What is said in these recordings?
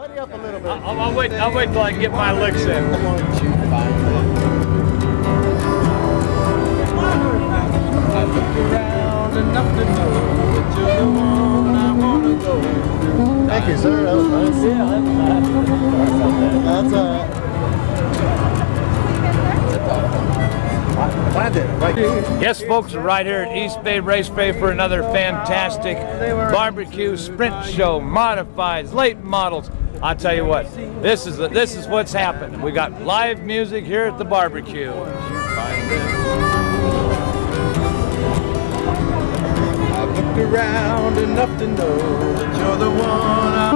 Buddy up a little bit. I'll wait till I get my licks in. I looked around enough to know that you're the one I want to go. Thank you, sir. That was nice. Yeah, That's all right. Yes, folks, we're right here at East Bay Raceway for another fantastic barbecue sprint show, modifieds, late models. I'll tell you what, this is what's happened. We got live music here at the barbecue. I've looked around enough to know that you're the one I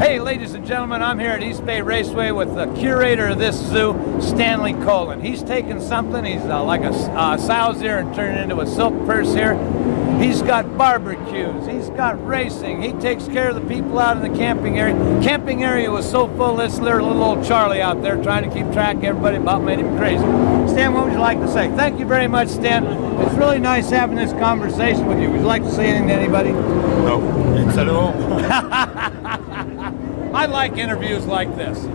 Hey, ladies and gentlemen, I'm here at East Bay Raceway with the curator of this zoo, Stanley Colin. He's taken something, he's like a sow's ear and turned it into a silk purse here. He's got barbecues, he's got racing, he takes care of the people out in the camping area. Camping area was so full, this little old Charlie out there trying to keep track of everybody, about made him crazy. Stan, what would you like to say? Thank you very much, Stan. It's really nice having this conversation with you. Would you like to say anything to anybody? No, it's at all. I like interviews like this.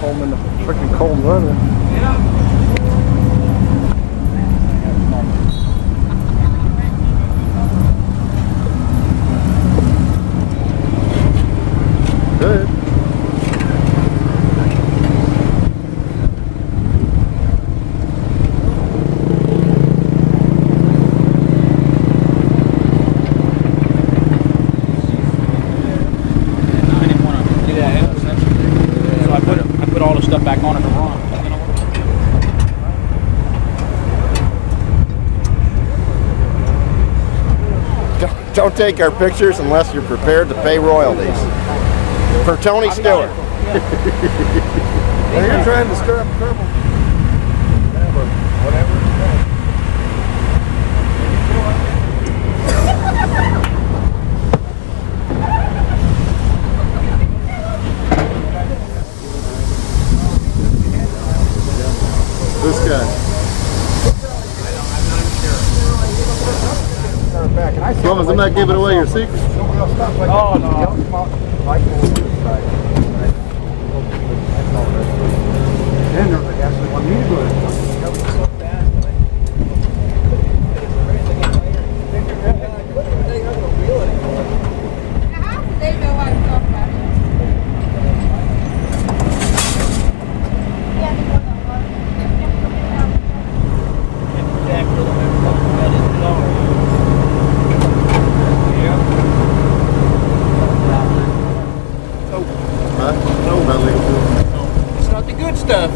Home in the freaking cold weather. Good. Back on it to run. Don't take our pictures unless you're prepared to pay royalties. For Tony Stewart. Well, you're trying to stir up trouble. Whatever. This guy. As long as I'm not giving away your secrets. Oh, no.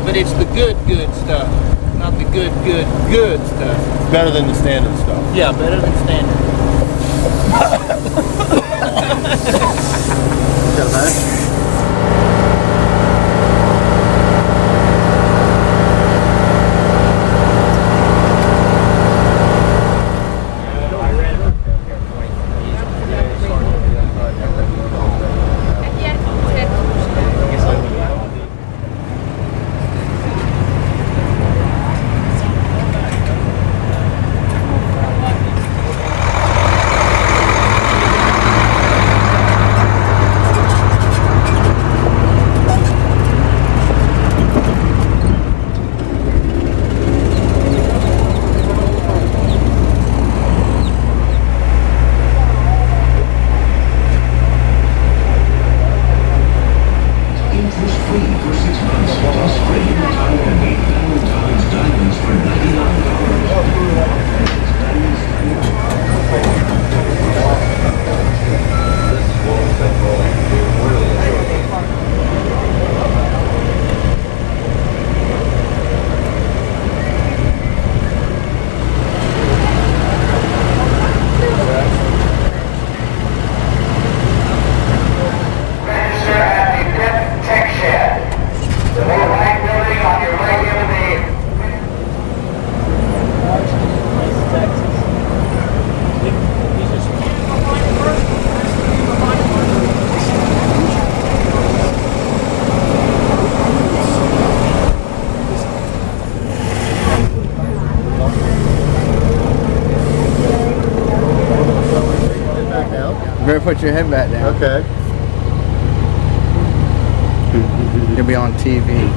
But it's the good stuff, not the good stuff. It's better than the standard stuff. Yeah, better than standard. Got a match? better put your head back down. Okay. You'll be on TV.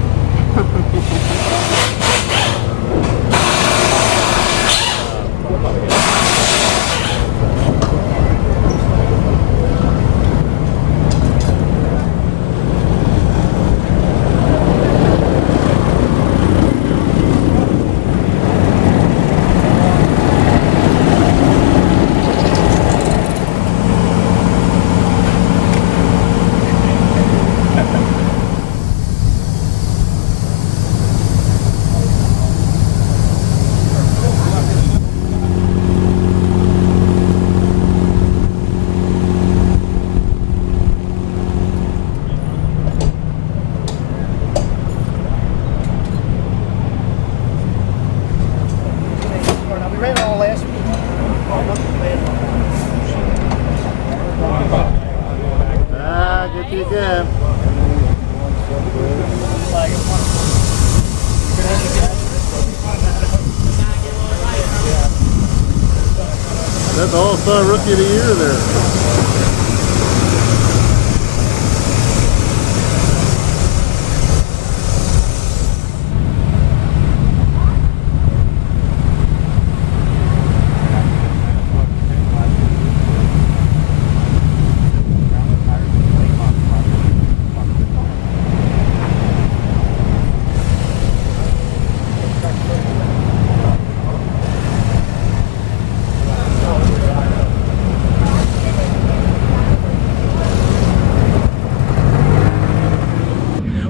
We ran all last week. Good to you again. That's the All-Star Rookie of the Year there.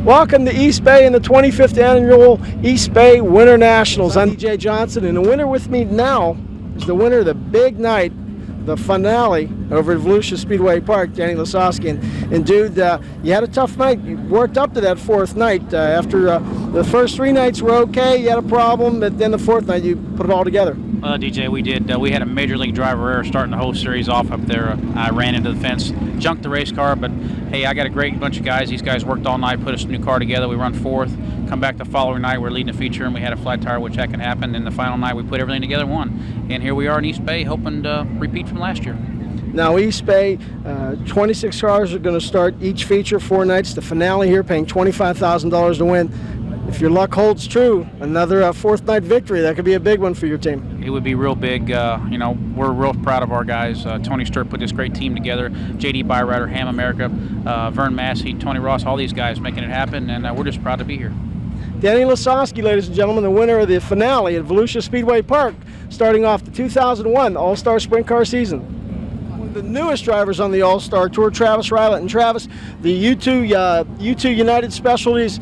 Welcome to East Bay and the 25th Annual East Bay Winternationals. I'm DJ Johnson, and the winner with me now is the winner of the big night, the finale over at Volusia Speedway Park, Danny Lasowski. And dude, you had a tough night. You worked up to that fourth night. After the first three nights were okay, you had a problem, but then the fourth night you put it all together. DJ, we did. We had a major league driver error starting the whole series off up there. I ran into the fence, junked the race car, but hey, I got a great bunch of guys. These guys worked all night, put us a new car together. We run fourth. Come back the following night, we're leading a feature, and we had a flat tire, which that can happen. And the final night, we put everything together and won. And here we are in East Bay, hoping to repeat from last year. Now East Bay, 26 cars are going to start each feature, 4 nights. The finale here, paying $25,000 to win. If your luck holds true, another fourth night victory, that could be a big one for your team. It would be real big. You know, we're real proud of our guys. Tony Sturt put this great team together. J.D. Byrider, Ham America, Vern Massey, Tony Ross, all these guys making it happen, and we're just proud to be here. Danny Lasowski, ladies and gentlemen, the winner of the finale at Volusia Speedway Park, starting off the 2001 All-Star Sprint Car season. One of the newest drivers on the All-Star Tour, Travis Rylett. And Travis, the U2 United Specialties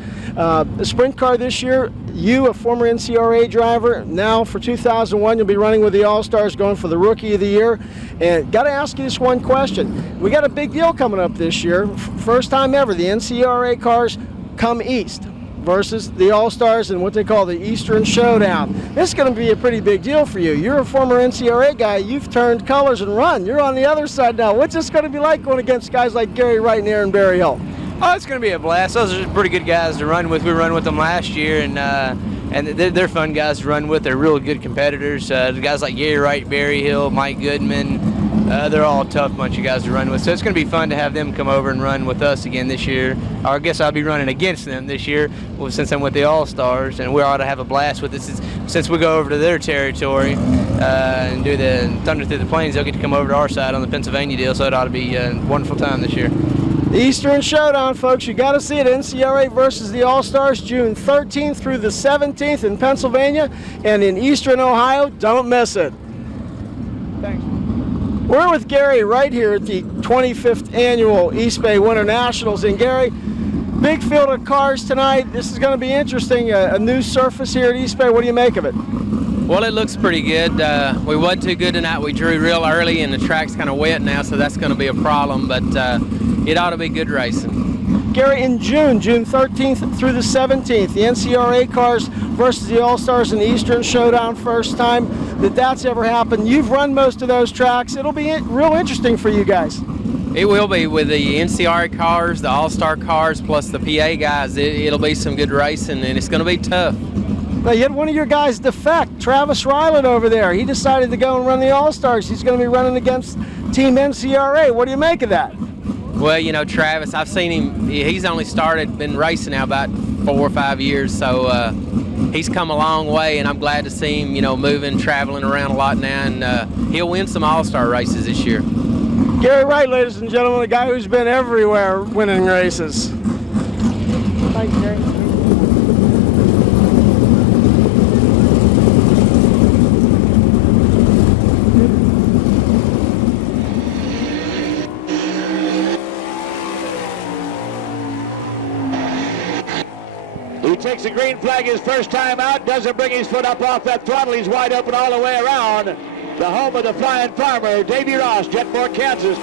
Sprint Car this year, you, a former NCRA driver, now for 2001 you'll be running with the All-Stars, going for the Rookie of the Year. And got to ask you this one question. We got a big deal coming up this year. First time ever, the NCRA cars come east versus the All-Stars and what they call the Eastern Showdown. This is going to be a pretty big deal for you. You're a former NCRA guy. You've turned colors and run. You're on the other side now. What's this going to be like going against guys like Gary Wright and Aaron Berry Hill? Oh, it's going to be a blast. Those are pretty good guys to run with. We run with them last year, and they're fun guys to run with. They're real good competitors. The guys like Gary Wright, Berry Hill, Mike Goodman, they're all a tough bunch of guys to run with. So it's going to be fun to have them come over and run with us again this year. Or I guess I'll be running against them this year since I'm with the All-Stars, and we ought to have a blast with this. Since we go over to their territory and do the Thunder Through the Plains, they'll get to come over to our side on the Pennsylvania deal, so it ought to be a wonderful time this year. The Eastern Showdown, folks, you got to see it. NCRA versus the All-Stars, June 13th through the 17th in Pennsylvania and in Eastern Ohio. Don't miss it. Thanks. We're with Gary right here at the 25th Annual East Bay Winternationals. And Gary, big field of cars tonight. This is going to be interesting. A new surface here at East Bay. What do you make of it? Well, it looks pretty good. We wasn't too good tonight. We drew real early, and the track's kind of wet now, so that's going to be a problem. But it ought to be good racing. Gary, in June 13th through the 17th, the NCRA cars versus the All-Stars in the Eastern Showdown, first time that's ever happened. You've run most of those tracks. It'll be real interesting for you guys. It will be with the NCRA cars, the All-Star cars, plus the PA guys. It'll be some good racing, and it's going to be tough. Now, you had one of your guys defect, Travis Ryland over there. He decided to go and run the All-Stars. He's going to be running against Team NCRA. What do you make of that? Well, you know, Travis, I've seen him. He's only been racing now about 4 or 5 years, so he's come a long way, and I'm glad to see him, you know, moving, traveling around a lot now, and he'll win some All-Star races this year. Gary Wright, ladies and gentlemen, the guy who's been everywhere winning races. Thanks, Gary. He takes the green flag his first time out, doesn't bring his foot up off that throttle. He's wide open all the way around. The home of the flying farmer, Davy Ross, Jetmore, Kansas.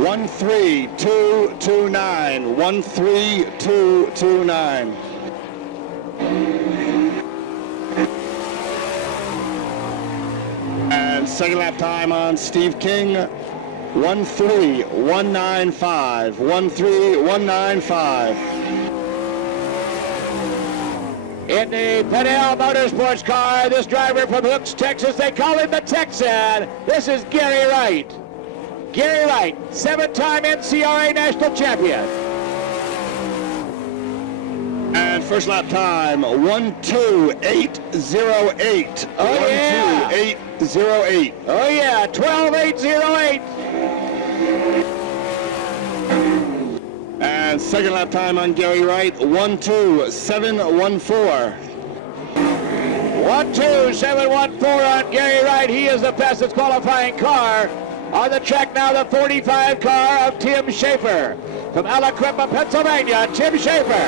13229. 13229. And second lap time on Steve King. 13195. 13195. In the Pedal Motorsports car, this driver from Hooks, Texas, they call him the Texan. This is Gary Wright. Gary Wright, 7-time NCRA national champion. And first lap time, 12808. Oh, yeah. 12808. Oh, yeah, 12808. And second lap time on Gary Wright, 12714. 12714 on Gary Wright. He is the fastest qualifying car. On the track now, the 45 car of Tim Schaefer. From Aliquippa, Pennsylvania, Tim Schaefer.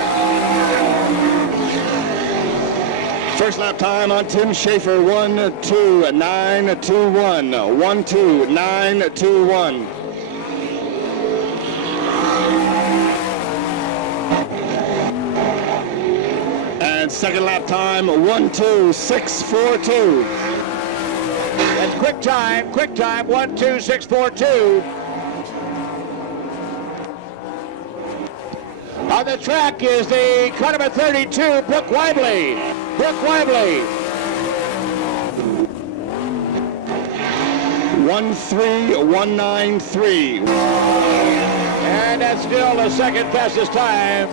First lap time on Tim Schaefer, 12921. 12921. And second lap time, 12642. That's quick time, 12642. On the track is the car number 32, Brooke Webley. Brooke Webley. 13193. And that's still the second fastest time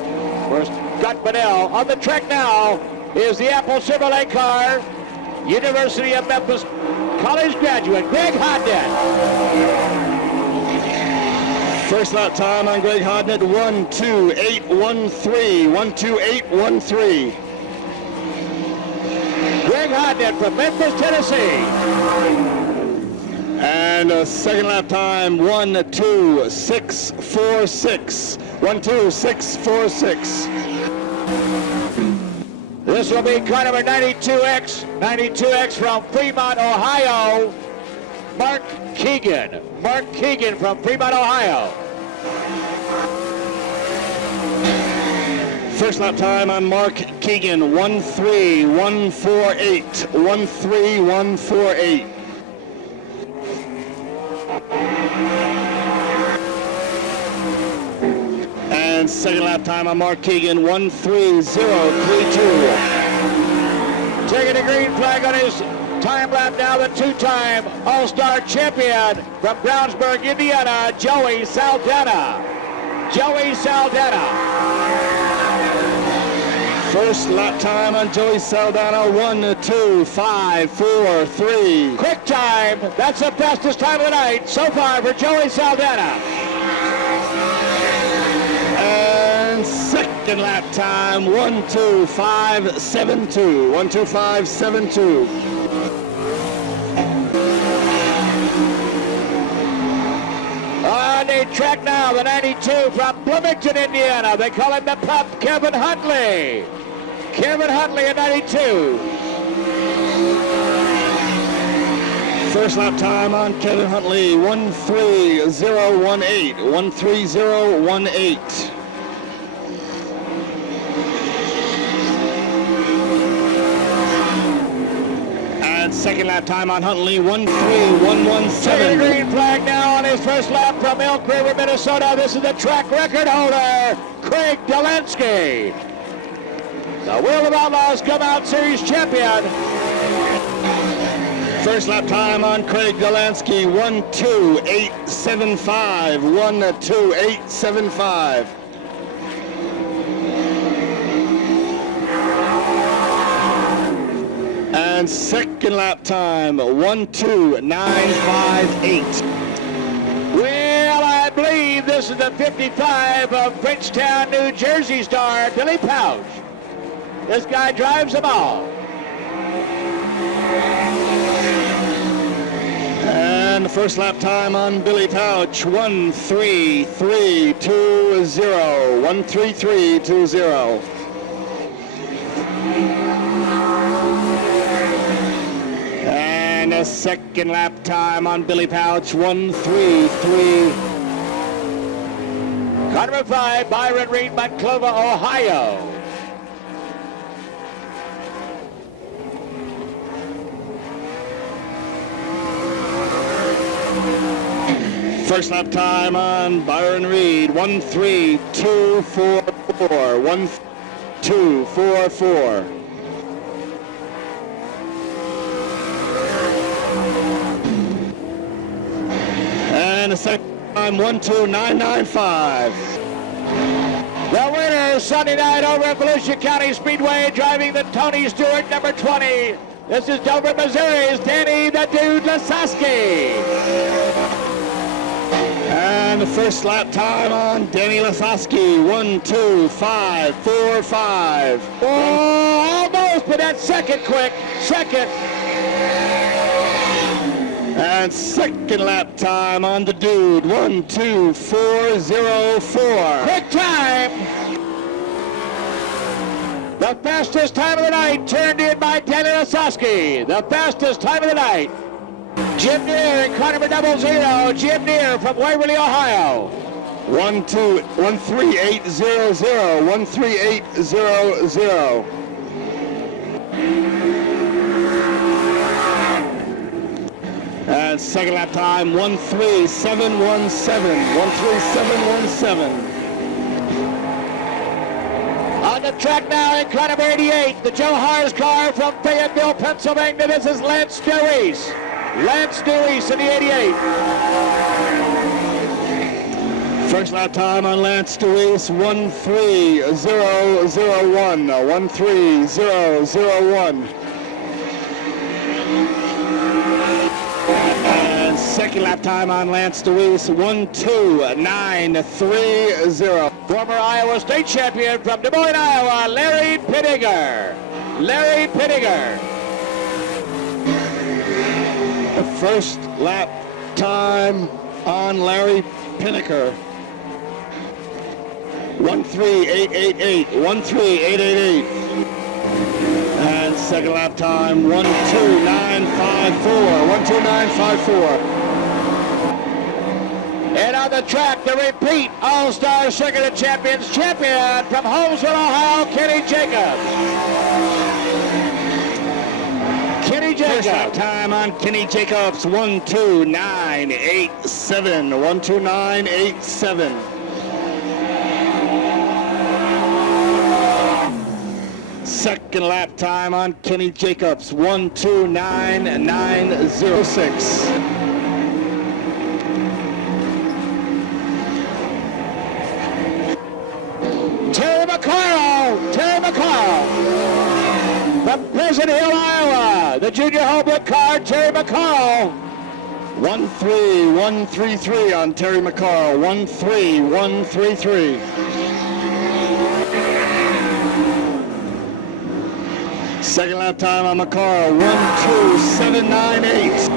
for Scott Bedell. On the track now is the Apple Chevrolet car, University of Memphis college graduate, Greg Hodnett. First lap time on Greg Hodnett, 12813. 12813. Greg Hodnett from Memphis, Tennessee. And second lap time, 12646. 12646. This will be car number 92X. 92X from Fremont, Ohio. Mark Keegan. Mark Keegan from Fremont, Ohio. First lap time on Mark Keegan, 13148. 13148. And second lap time on Mark Keegan, 13032. Taking the green flag on his time lap now, the two-time All-Star champion from Brownsburg, Indiana, Joey Saldana. Joey Saldana. First lap time on Joey Saldana, 12543. Quick time, that's the fastest time of the night so far for Joey Saldana. And second lap time, 12572. 12572. On the track now, the 92 from Bloomington, Indiana. They call him the Pup, Kevin Huntley. Kevin Huntley at 92. First lap time on Kevin Huntley, 13018. 13018. And second lap time on Huntley, 13117. Taking the green flag now on his first lap from Elk River, Minnesota. This is the track record holder, Craig Delansky. The Wheel of Outlaws Come Out Series champion. First lap time on Craig Delansky, 1:2.875. 1:2.875. And second lap time, 1:2.958. Well, I believe this is the 55 of Bridgetown, New Jersey star, Billy Pouch. This guy drives them all. And the first lap time on Billy Pouch, 1:33.20. 1:33.20. And a second lap time on Billy Pouch, 1:33. Car number 5, Byron Reed, Monclova, Ohio. First lap time on Byron Reed, 1:32.44. 1:32.44. And the second time, 1:2.995. The winner Sunday night over at Volusia County Speedway, driving the Tony Stewart number 20. This is Dover, Missouri's Danny the Dude Lasowski. And the first lap time on Danny Lasowski, 1:2.545. Oh, almost, but that's second quick. Second. And second lap time on the Dude, 1:2.404. Quick time. The fastest time of the night turned in by Danny Lasowski. The fastest time of the night. Jim Neer in car number 00. Jim Neer from Waverly, Ohio. 1:38.00. 1:38.00. And second lap time, 1:37.17. 1:37.17. On the track now in car number 88, the Joe Haas car from Fayetteville, Pennsylvania. This is Lance Deweese. Lance Deweese in the 88. First lap time on Lance Deweese, 1:30.01. 1:30.01. And second lap time on Lance Deweese, 1:2.930. Former Iowa State champion from Des Moines, Iowa, Larry Pittiger. Larry Pittiger. The first lap time on Larry Pinnaker, 1:38.88. 1:38.88. And second lap time, 1:29.54. 1:29.54. And on the track, the repeat All-Star Circuit of Champions champion from Holmesville, Ohio, Kenny Jacobs. Kenny First lap Jacobs. time on Kenny Jacobs, 1:29.87. 1:29.87. Second lap time on Kenny Jacobs, 1:29.906. Terry McCarl from Pleasant Hill, Iowa. The junior Holbrook car, Terry McCarl. 1:31.33 on Terry McCarl, 1:31.33. Second lap time on McCarl, 1:27.98.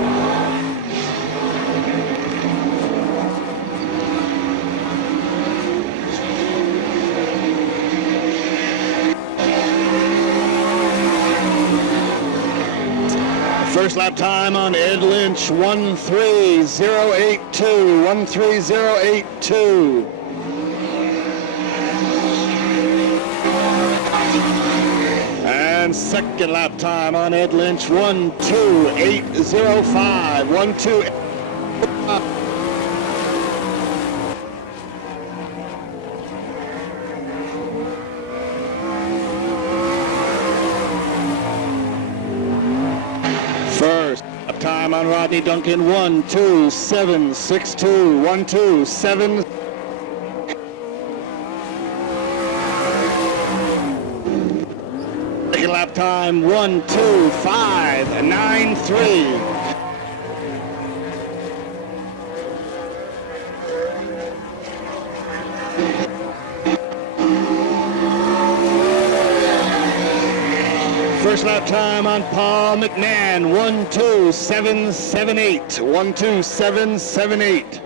First lap time on Ed Lynch, 1:30.82. 1:30.82. And second lap time on Ed Lynch, 1:28.05. 1:28.05. time on Rodney Duncan, 1:2:7:62. 1:2:7. Second lap time, 1:2:5:93. First lap time on Paul McMahon, 1:2:7:78. 1:2:7:78.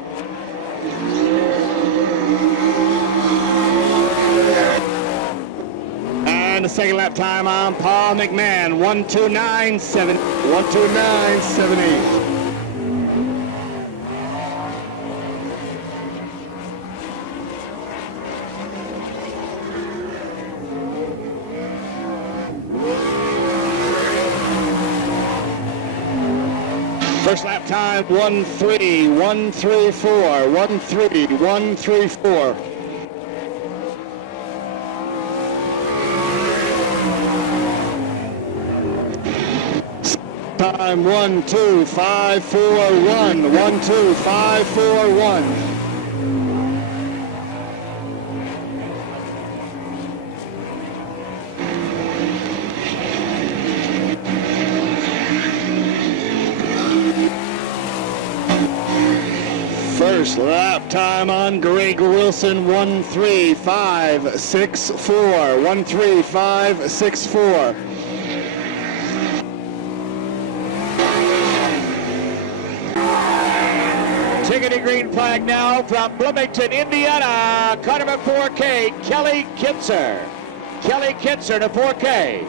And the second lap time on Paul McMahon, 1:2:9:7. 1:2:9:78. First lap time, 1:3:1:34. 1:3:1:34. Time, 1:2:5:41. 1:2:5:41. First lap time on Greg Wilson, 1:3:5:64. 1:3:5:64. Tickety green flag now from Bloomington, Indiana. Car number 4K, Kelly Kitzer. Kelly Kitzer to 4K.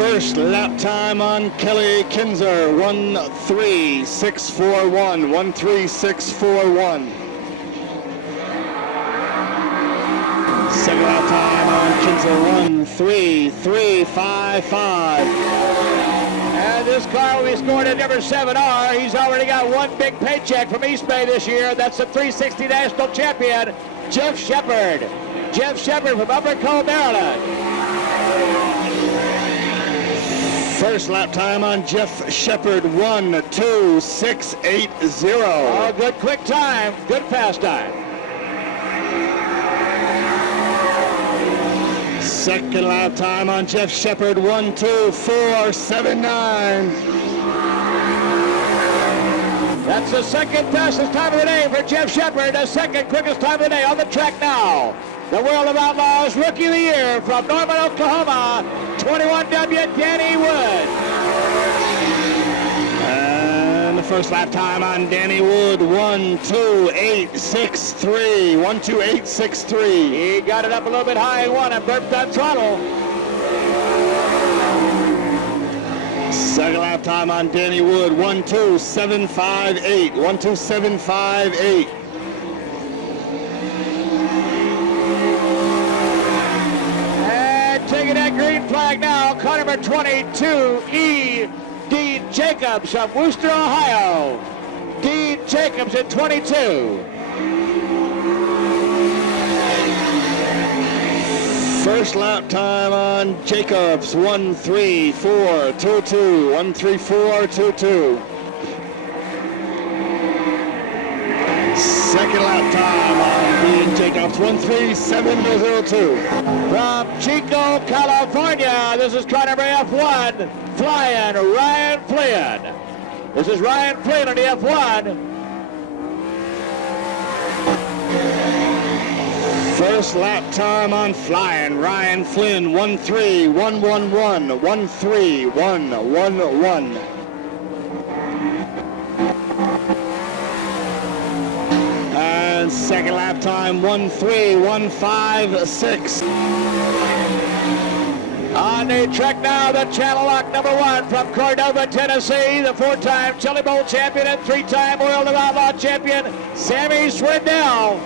First lap time on Kelly Kinzer, 1:3:6:41. 1:3:6:41. Second lap time on Kinzer, 1:3:3:55. And this car will be scored at number 7R. He's already got one big paycheck from East Bay this year. That's the 360 National Champion, Jeff Shepard. Jeff Shepard from Upper Cove, Maryland. First lap time on Jeff Shepard, 1:2:6:80. Oh, good quick time, good fast time. Second lap time on Jeff Shepard, 1:2:4:79. That's the second fastest time of the day for Jeff Shepard, the second quickest time of the day on the track now. The World of Outlaws Rookie of the Year from Norman, Oklahoma, 21W Danny Wood. And the first lap time on Danny Wood, 1:2:8:63. 1:2:8:63. He got it up a little bit high and won and burped that throttle. Second lap time on Danny Wood, 1:2:7:58. 1:2:7:58. Taking that green flag now, car number 22, Dean Jacobs of Wooster, Ohio. Dean Jacobs at 22. First lap time on Jacobs, 1:3:4:22. 1:3:4:22. Second lap time on Dean Jacobs, 1:3:7:02. From Chico, California, this is car number F1, flying Ryan Flynn. This is Ryan Flynn on the F1. First lap time on flying Ryan Flynn, 1:3:1:11. 1:3:1:11. And second lap time, 1:3:1:56. On the track now, the Channel Lock number 1 from Cordova, Tennessee, the 4-time Chili Bowl champion and 3-time World of Outlaw champion, Sammy Swindell.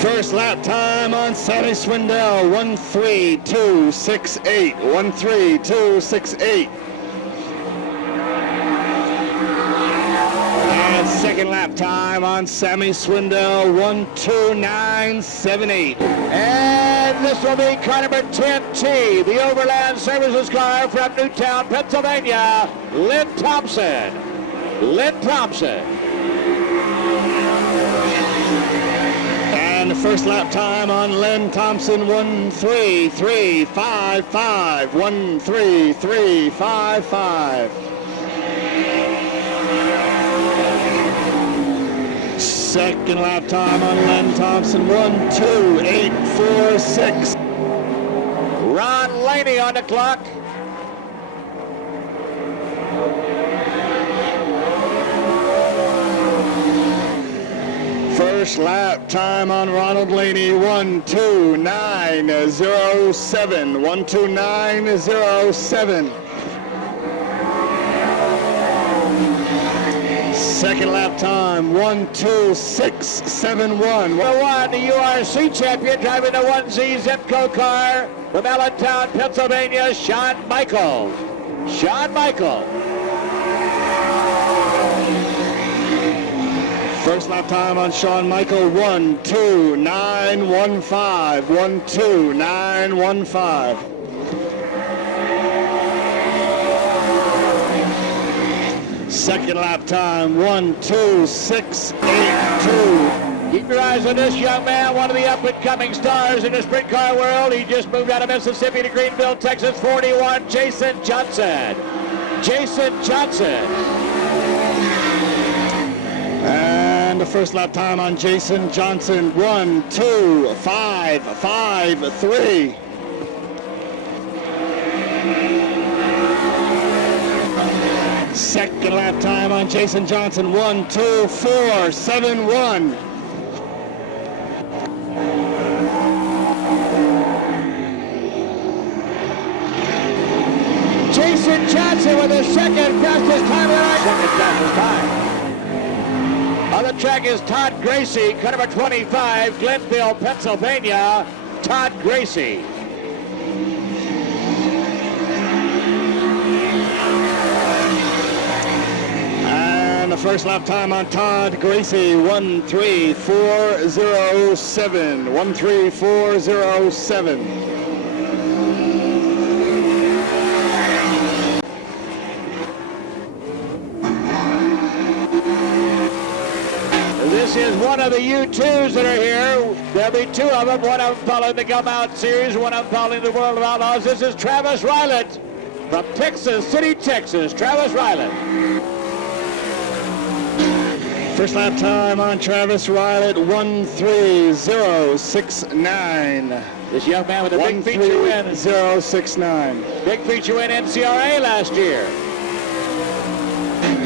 First lap time on Sammy Swindell, 1:3:2:68. 1:3:2:68. Second lap time on Sammy Swindell, 1:29.78. And this will be car number 10T, the Overland Services car from Newtown, Pennsylvania, Lynn Thompson. Lynn Thompson. And the first lap time on Lynn Thompson, 1:33.55. 1:33.55. Second lap time on Len Thompson, 1:28.46. Ron Laney on the clock. First lap time on Ronald Laney, 1:29.07. 1:29.07. Second lap time, 1:26.71. The URC champion driving the 1Z Zipco car from Allentown, Pennsylvania, Shawn Michaels. Shawn Michaels. First lap time on Shawn Michael, 1:29.15. 1:29.15. Second lap time, 1:26.82. Keep your eyes on this young man, one of the up-and-coming stars in the sprint car world. He just moved out of Mississippi to Greenville, Texas, 41, Jason Johnson. Jason Johnson. And the first lap time on Jason Johnson, 1:2.553. Second lap time on Jason Johnson, 1:2.471. Jason Johnson with the second fastest time of the night. Second fastest time. On the track is Todd Gracie, car number 25, Glenville, Pennsylvania. Todd Gracie. And the first lap time on Todd Gracie, 1:34.07. 1:34.07. This is one of the U2s that are here. There'll be two of them. One of them following the Come Out Series, one of them following the World of Outlaws. This is Travis Rylett from Texas City, Texas. Travis Rylett. First lap time on Travis Rylett, 1:30.69. This young man with a big feature win. 1:30.69. Big feature win NCRA last year.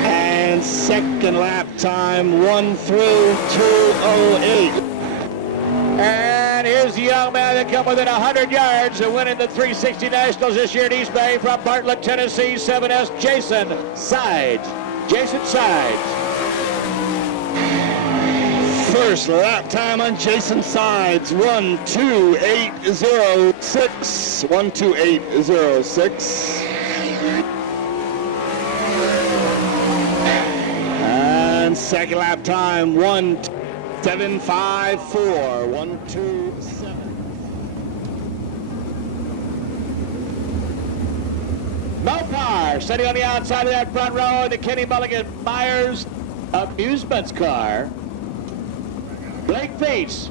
And second lap time, 1:32.08. And here's the young man that come within 100 yards of winning the 360 Nationals this year at East Bay from Bartlett, Tennessee, 7S, Jason Sides. Jason Sides. First lap time on Jason Sides, 1:28.06. 1:28.06. And second lap time, 1:7.54. 1:27. Mopar sitting on the outside of that front row in the Kenny Mulligan Myers Amusements car. Blake Feast,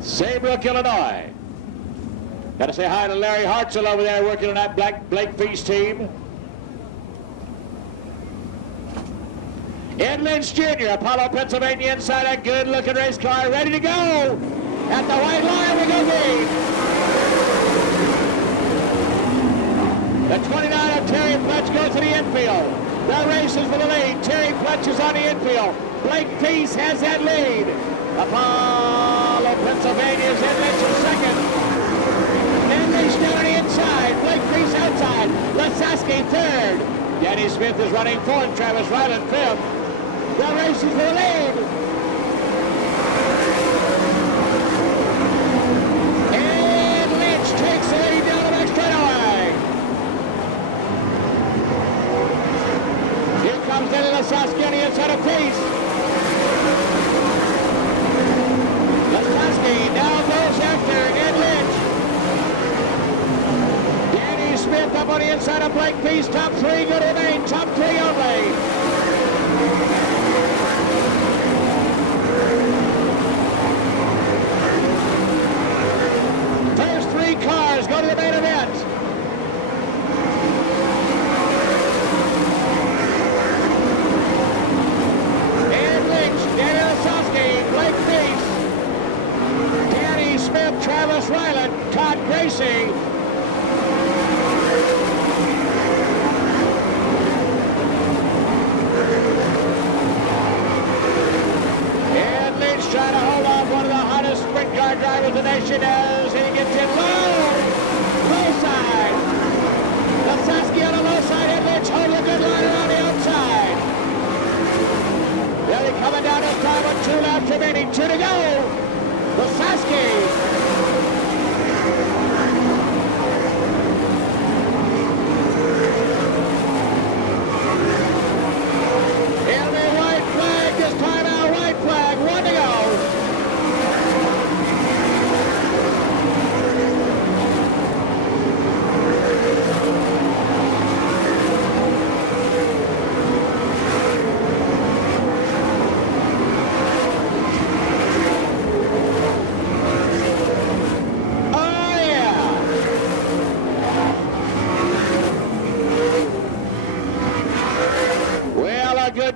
Saybrook, Illinois. Got to say hi to Larry Hartzell over there working on that Blake Feast team. Ed Lynch Jr., Apollo, Pennsylvania, inside a good-looking race car, ready to go. At the white line, we go deep. The 29 of Terry Fletch goes to the infield. The race is for the lead. Terry Fletch is on the infield. Blake Feast has that lead. Apollo, Pennsylvania is Ed Lynch in second. Ed Lynch down on the inside. Blake Feast outside. Lasaski third. Danny Smith is running fourth. Travis Rylett fifth. The race is for the lead. And Lynch takes the lead down the back straightaway. Here comes Danny Lasaski on the inside of Feast. Feast, top three, good remain, top three only. First three cars go to the main event. Ed Lynch, Danny Lasowski, Blake Feast, Danny Smith, Travis Ryland, Todd Gracie. Ed Lynch trying to hold off one of the hottest sprint car drivers in the nation as he gets in low side. Lasowski on the low side, Ed Lynch holding a good line around the outside. Really coming down this time with 2 laps remaining, 2 to go. Lasowski.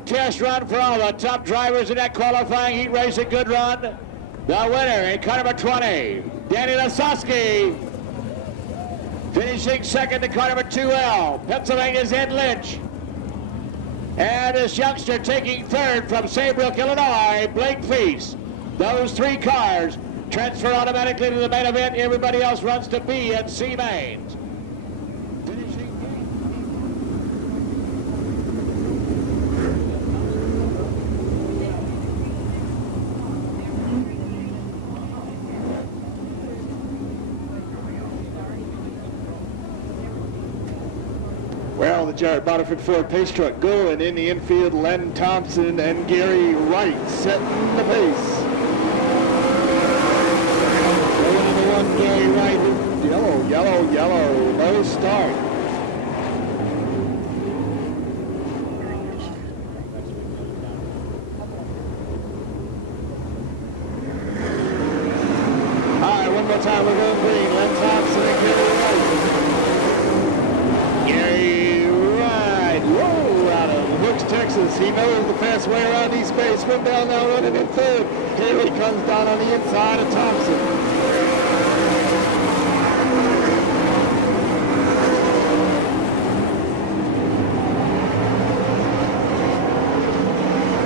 Test run for all the top drivers in that qualifying heat race. A good run. The winner in car number 20, Danny Lasowski. Finishing second to car number 2L, Pennsylvania's Ed Lynch. And this youngster taking third from Saybrook, Illinois, Blake Feast. Those 3 cars transfer automatically to the main event. Everybody else runs to B and C mains. Well, the Jared Butterford Ford pace truck going in the infield. Len Thompson and Gary Wright setting the pace. Number 1, Gary Wright. Yellow, yellow, yellow. Low start. All right, one more time. We're going green. Len Thompson and Gary Wright. Texas. He knows the fast way around East Bay. Swindell now running in third. Haley comes down on the inside of Thompson.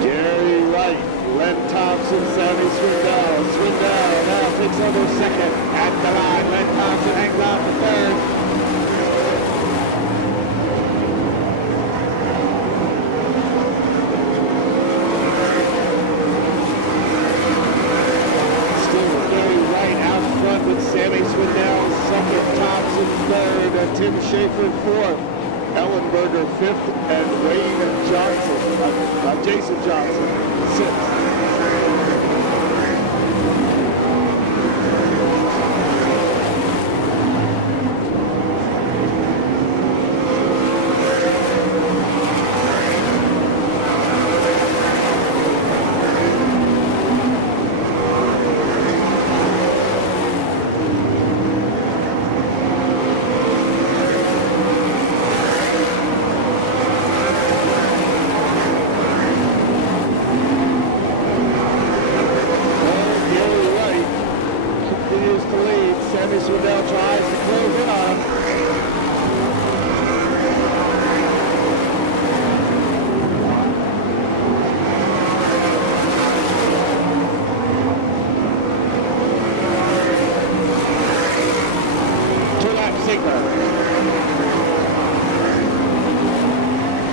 Gary Wright, Len Thompson, Sammy Swindell. Swindell now takes over second. At the line, Len Thompson hangs on for third. Sammy Swindell second, Thompson third, and Tim Schaefer fourth, Ellenberger fifth, and Wayne Johnson, Jason Johnson sixth.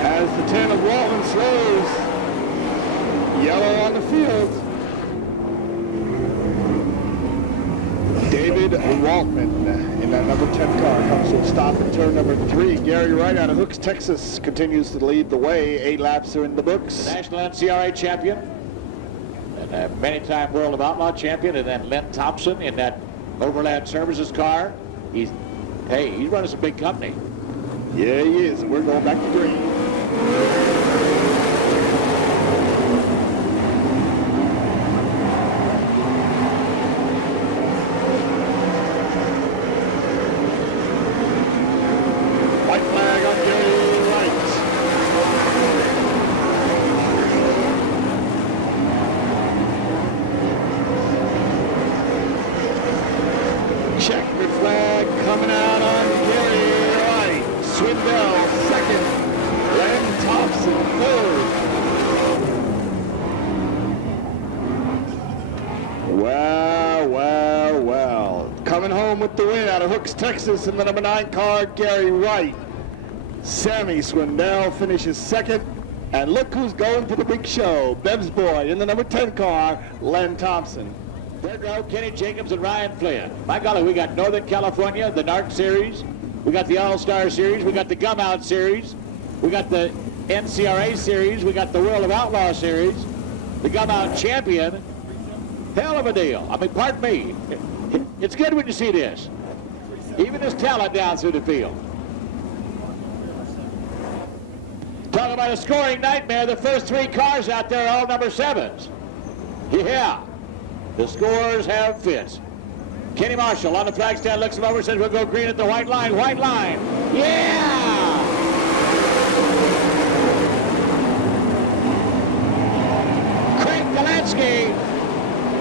As the 10 of Walton slows, yellow on the field. David Waltman in that number 10 car comes to a stop in turn number 3. Gary Wright out of Hooks, Texas continues to lead the way. 8 laps are in the books. National NCRA champion, and a many-time World of Outlaw champion, and then Len Thompson in that Overland Services car. He's running some big company. Yeah, he is. We're going back to green. White flag on Gary Wright. Checker flag coming out on Gary Wright. Swindell second. Len Thompson third. Wow, wow, wow. Coming home with the win out of Hooks, Texas in the number 9 car, Gary Wright. Sammy Swindell finishes second. And look who's going for the big show. Bev's boy in the number 10 car, Len Thompson. Third row, Kenny Jacobs and Ryan Flynn. By golly, we got Northern California, the NARC Series. We got the All-Star Series. We got the Gum Out Series. We got the NCRA Series. We got the World of Outlaw Series. The Gum Out Champion. Hell of a deal. I mean, pardon me. It's good when you see this. Even this talent down through the field. Talk about a scoring nightmare. The first 3 cars out there are all number 7s. Yeah. The scores have fits. Kenny Marshall on the flag stand looks him over, says we'll go green at the white line. White line. Yeah!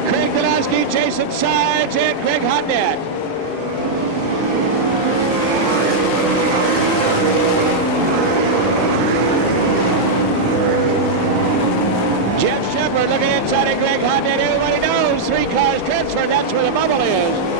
Craig Delansky, Jason Sides, and Greg Hodnett. Jeff Shepard looking inside at Greg Hodnett. Everybody knows 3 cars transferred. That's where the bubble is.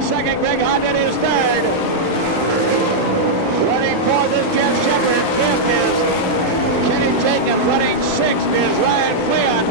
Second, Greg Hodnett is third. Running fourth is Jeff Shepard. Fifth is Kenny Jacobs. Running sixth is Ryan Flynn.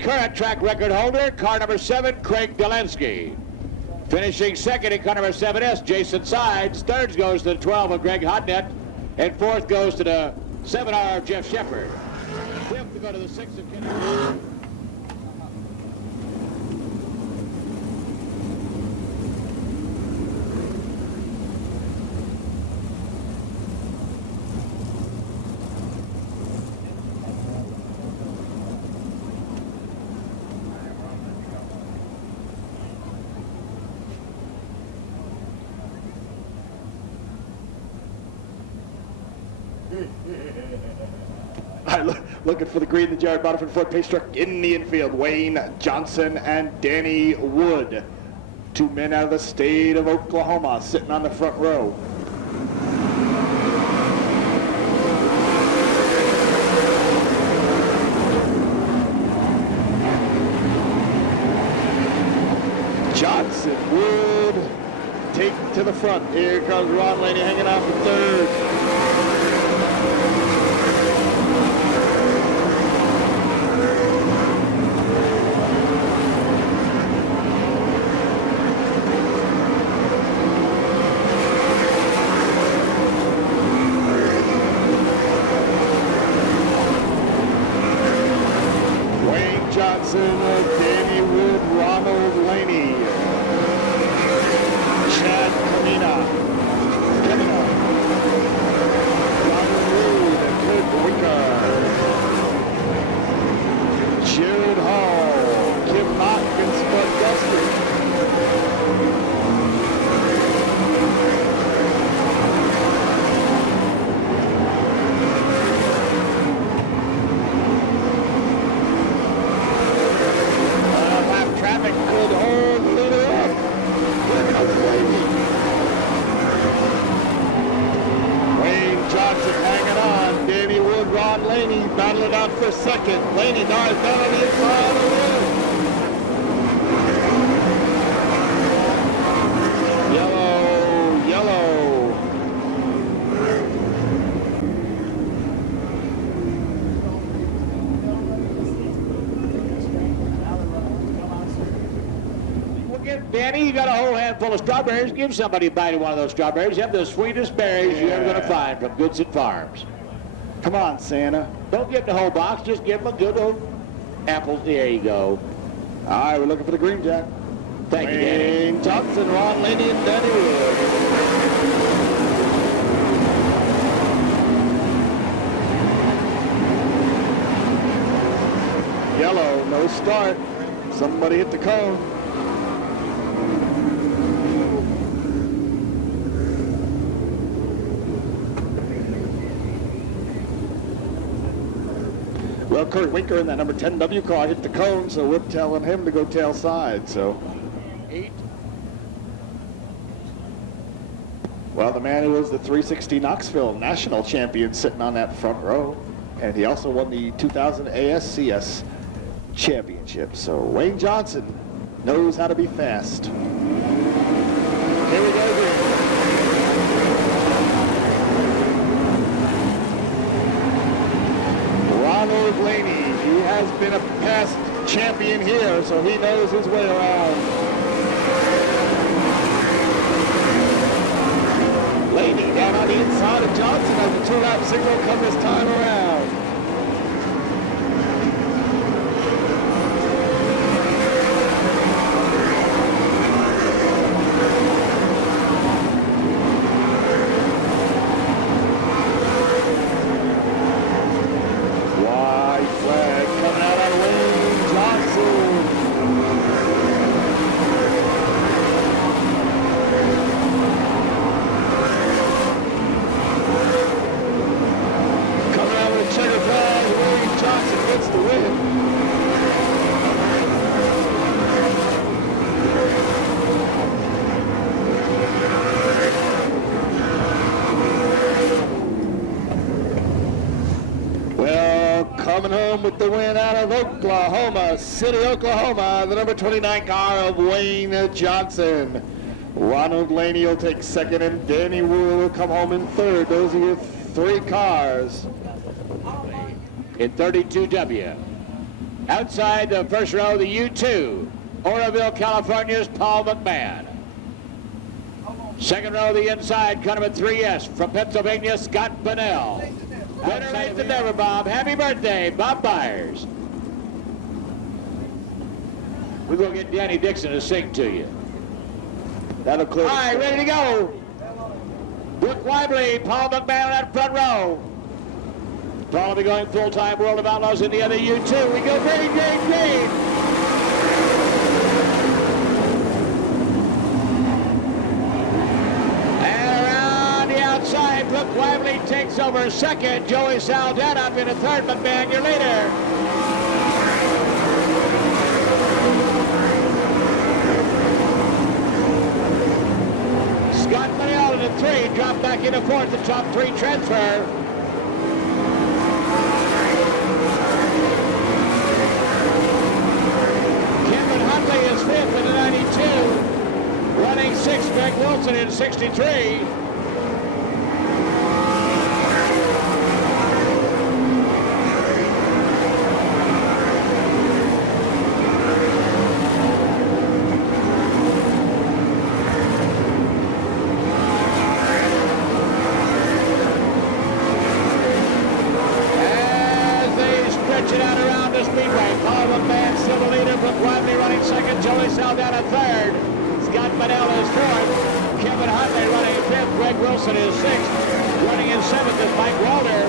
Current track record holder, car number 7, Craig Delansky. Finishing second in car number 7S, Jason Sides. Third goes to the 12 of Greg Hodnett. And fourth goes to the 7R of Jeff Shepard. Fifth to go to the 6th of Kenny. Looking for the green, the Jared Bonifant Ford pace truck in the infield. Wayne Johnson and Danny Wood. 2 men out of the state of Oklahoma sitting on the front row. Johnson to the front. Here comes Ron Laney hanging out for third. Johnson, Danny Wood, Ronald Laney, Chad Kamina, Robert Rood, Kurt Winker, Jared Hall, Kim Mott, and Spud Gusty. Traffic could hold the leader up. Here comes Wayne Johnson hanging on. Danny Wood, Ron Laney battling out for second. Laney dives down on the inside of the win. Yellow, yellow. Danny, you got a whole handful of strawberries. Give somebody a bite of one of those strawberries. You have the sweetest berries you're ever going to find from Goodson Farms. Come on, Santa. Don't give him the whole box. Just give him a good old apple. There you go. All right, we're looking for the green jack. Thank you, Danny. Wayne Johnson, Ron Laney, and Danny Wood. Yellow, no start. Somebody hit the cone. Well, Kurt Winker in that number 10W car hit the cone, so we're telling him to go tail side. So 8. Well, the man who was the 360 Knoxville national champion sitting on that front row, and he also won the 2000 ASCS championship. So Wayne Johnson knows how to be fast. Here we go, Green. Ronald Laney, he has been a past champion here, so he knows his way around. Laney down on the inside of Johnson as the two-lap signal comes this time around. Coming home with the win out of Oklahoma City, Oklahoma, the number 29 car of Wayne Johnson. Ronald Laney will take second, and Danny Wood will come home in third. Those are your 3 cars. In 32W. Outside the first row, the U2. Oroville, California's Paul McMahon. Second row, the inside, car number 3S from Pennsylvania, Scott Bunnell. Better late than never, Bob. Happy birthday, Bob Byers. We're going to get Danny Dixon to sing to you. That'll clear. All right, ready to go. Brooke Weibly, Paul McMahon on that front row. Paul will be going full-time World of Outlaws in the other U2. We go green, green, green. Outside, Brooke Lively takes over second. Joey Saldana in a third, McMahon, your leader. Scott Bunnell in a 3, drop back into 4th, the top 3 transfer. Kevin Huntley is 5th in the 92. Running 6th, Greg Wilson Wilson in 63. Wilson is sixth. Running in seventh is Mike Walter.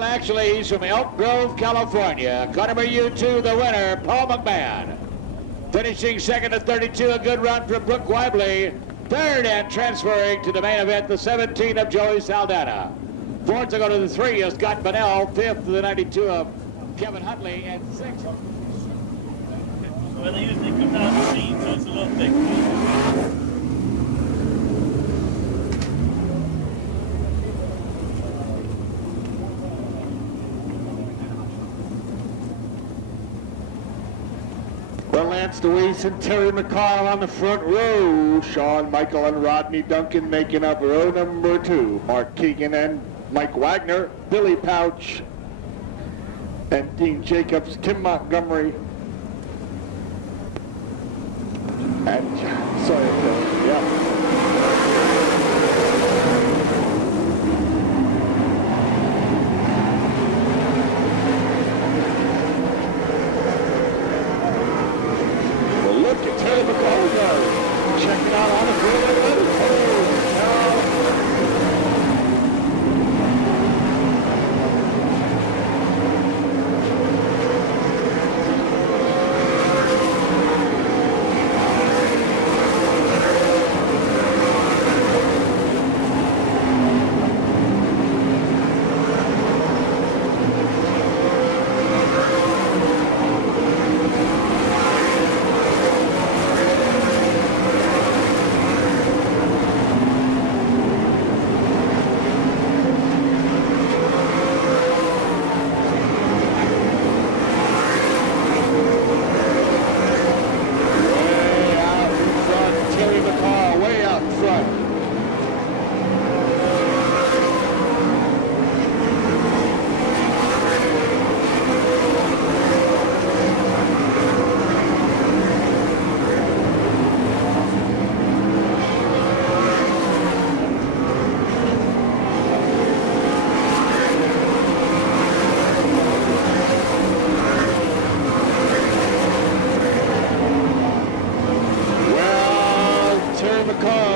Actually, he's from Elk Grove, California. Car number U2, the winner, Paul McMahon. Finishing second at 32, a good run from Brooke Webley. Third and transferring to the main event, the 17 of Joey Saldana. Fourth to go to the 3 is Scott Bunnell. Fifth to the 92 of Kevin Huntley. And sixth. Well, they usually come down the speed, so it's a little thick. Lance DeWeese and Terry McCall on the front row. Shawn Michael and Rodney Duncan making up row number 2. Mark Keegan and Mike Wagner, Billy Pouch, and Dean Jacobs, Tim Montgomery, and Sawyer Phil. Yeah. Check it out on the field.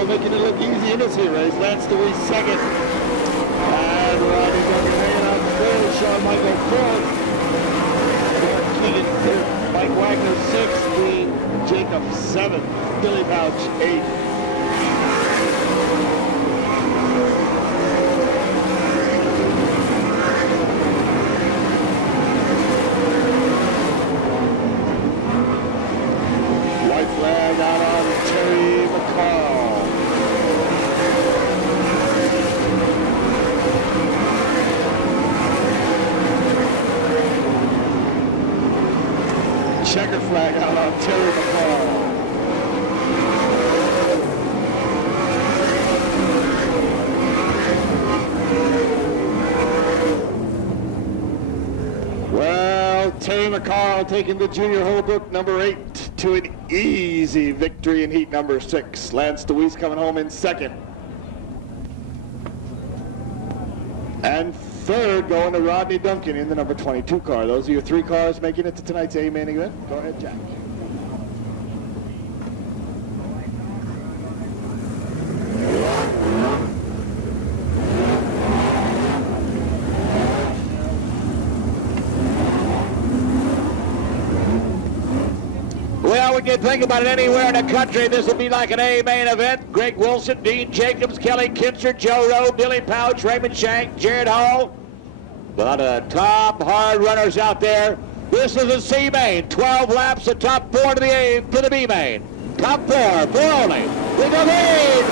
Making it look easy in this here race. Lance DeWeese second. And Rodney Duncan hanging out third. Shawn Michael fourth. Mark Keegan fifth. Mike Wagner sixth. Dean Jacobs seventh. Billy Pouch eighth. White flag out on Terry McCall. Checker flag out on Terry McCall. Taylor Carl taking the junior Holbrook number 8 to an easy victory in heat number 6. Lance DeWeese coming home in second. And third going to Rodney Duncan in the number 22 car. Those are your 3 cars making it to tonight's A-main event. Go ahead, Jack. Well, when you think about it, anywhere in the country, this would be like an A-main event. Greg Wilson, Dean Jacobs, Kelly Kinser, Joe Rowe, Billy Pouch, Raymond Shank, Jared Hall. A lot of top hard runners out there. This is a C-main. 12 laps, the top 4 to the B-main. Top 4 only. With the lead.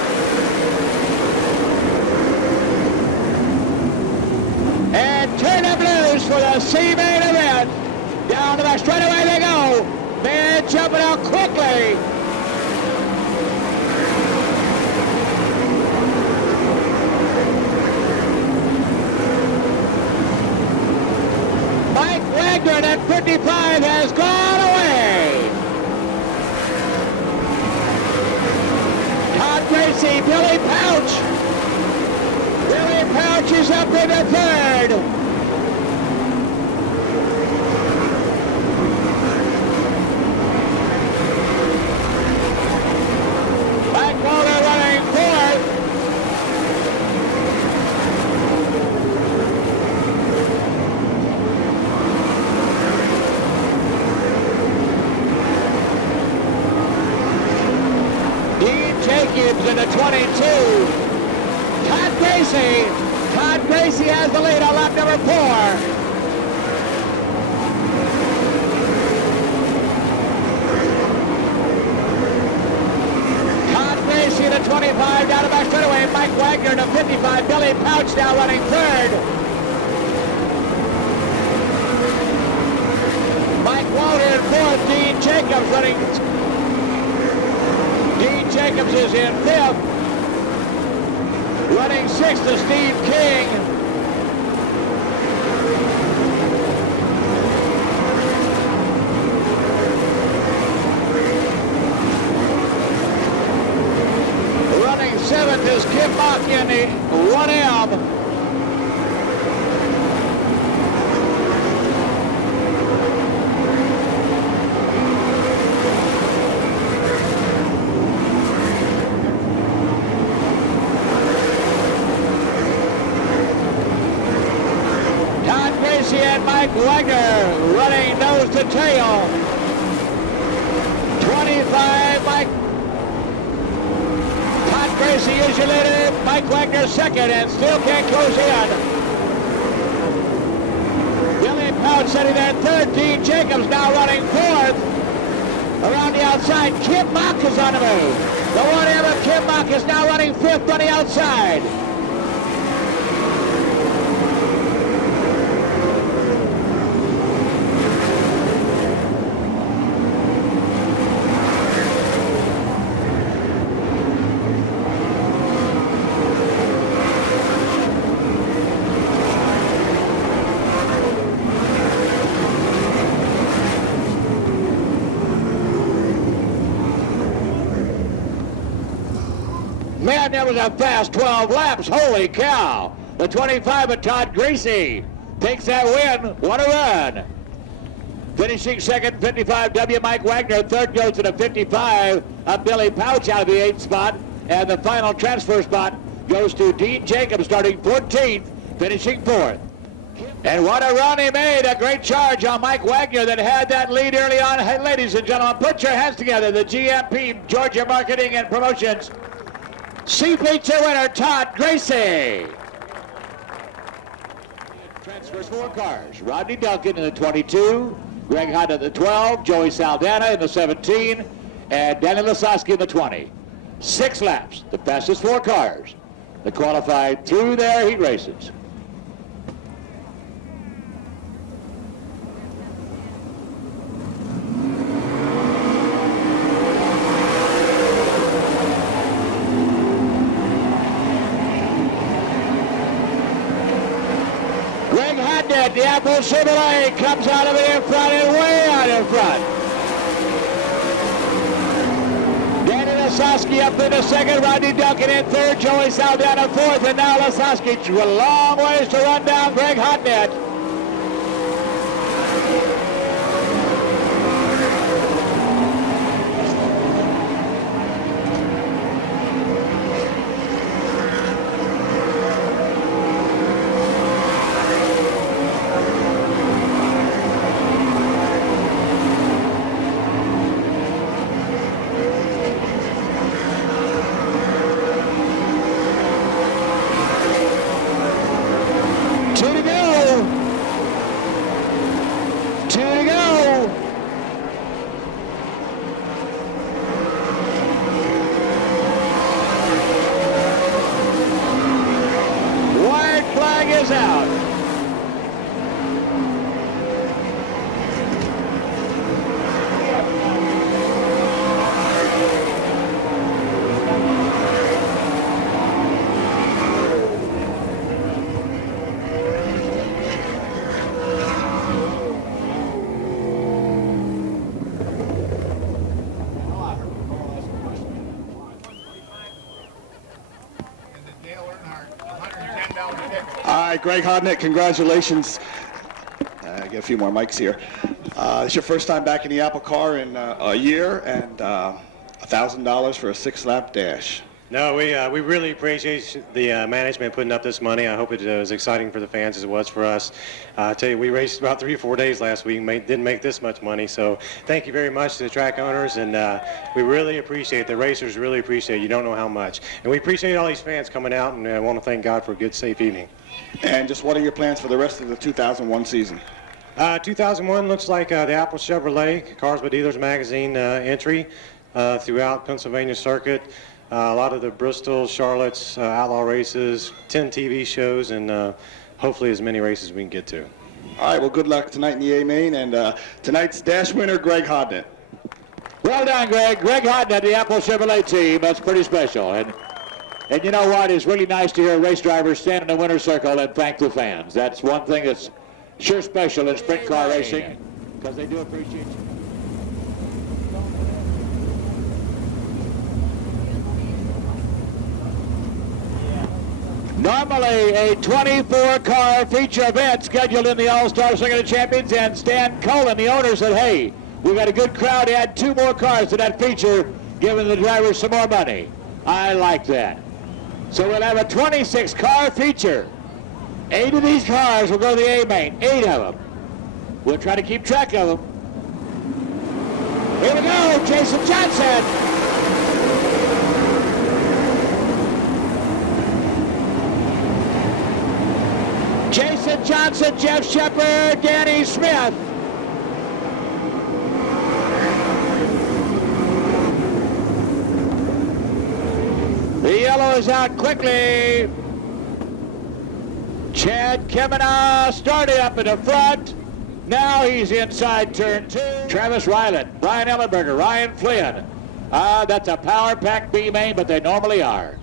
And turn up loose for the C-main event. Down to the straightaway they go. Man jumping out quickly. Mike Wagner at 55 has gone away. Todd Gracie, Billy Pouch. Billy Pouch is up in the third. In the 22. Todd Gracie has the lead on lap number 4. Todd Gracie in the 25 down the back straightaway. Mike Wagner in the 55. Billy Pouch now running third. Mike Walter in fourth. Dean Jacobs running. Dean Jacobs is in fifth. Running sixth to Steve King. Running seventh is Kim Bach in the 1M. And Mike Wagner running nose to tail. 25, Mike. Todd Gracie is your leader. Mike Wagner second and still can't close in. Billy Pouch sitting there third. Dean Jacobs now running fourth. Around the outside, Kim Bach is on the move. The 1M of Kim Bach is now running fifth on the outside. Man, that was a fast 12 laps. Holy cow. The 25 of Todd Gracie takes that win. What a run. Finishing second, 55W Mike Wagner. Third goes to the 55 of Billy Pouch out of the 8th spot. And the final transfer spot goes to Dean Jacobs, starting 14th, finishing 4th. And what a run he made. A great charge on Mike Wagner that had that lead early on. Hey, ladies and gentlemen, put your hands together. The GMP, Georgia Marketing and Promotions C-Feature winner, Todd Gracie. Transfers 4 cars. Rodney Duncan in the 22, Greg Hunt in the 12, Joey Saldana in the 17, and Danny Lasowski in the 20. 6 laps, the fastest 4 cars that qualified through their heat races. Hodnett, the Apple Chevrolet, comes out of it in front and way out in front. Danny Lasowski up in the second, Rodney Duncan in third, Joey Saldana fourth, and now Lasowski a long ways to run down Greg Hodnett. All right, Greg Hodnett, congratulations. Get a few more mics here. It's your first time back in the Apple car in a year, and $1,000 for a 6-lap dash. No, we really appreciate the management putting up this money. I hope it was exciting for the fans as it was for us. I tell you, we raced about 3 or 4 days last week and didn't make this much money. So thank you very much to the track owners, and we really appreciate the racers. Really appreciate it. You don't know how much. And we appreciate all these fans coming out, and I want to thank God for a good, safe evening. And just what are your plans for the rest of the 2001 season? 2001 looks like the Apple Chevrolet Cars by Dealers magazine entry throughout Pennsylvania circuit. A lot of the Bristol, Charlotte's, outlaw races, 10 TV shows, and hopefully as many races as we can get to. All right, well, good luck tonight in the A-Main, and tonight's dash winner, Greg Hodnett. Well done, Greg. Greg Hodnett, the Apple Chevrolet team. That's pretty special. And you know what? It's really nice to hear a race driver stand in the winner's circle and thank the fans. That's one thing that's sure special in sprint car racing, because they do appreciate you. Normally a 24-car feature event scheduled in the All-Star Circuit of Champions, and Stan Cullen, the owner, said, hey, we got a good crowd, add 2 more cars to that feature, giving the drivers some more money. I like that. So we'll have a 26-car feature. 8 of these cars will go to the A-Main, 8 of them. We'll try to keep track of them. Here we go, Jason Johnson. Jason Johnson, Jeff Shepard, Danny Smith. The yellow is out quickly. Chad Kemena started up in the front. Now he's inside turn 2. Travis Ryland, Brian Ellenberger, Ryan Flynn. That's a power pack B main, but they normally are.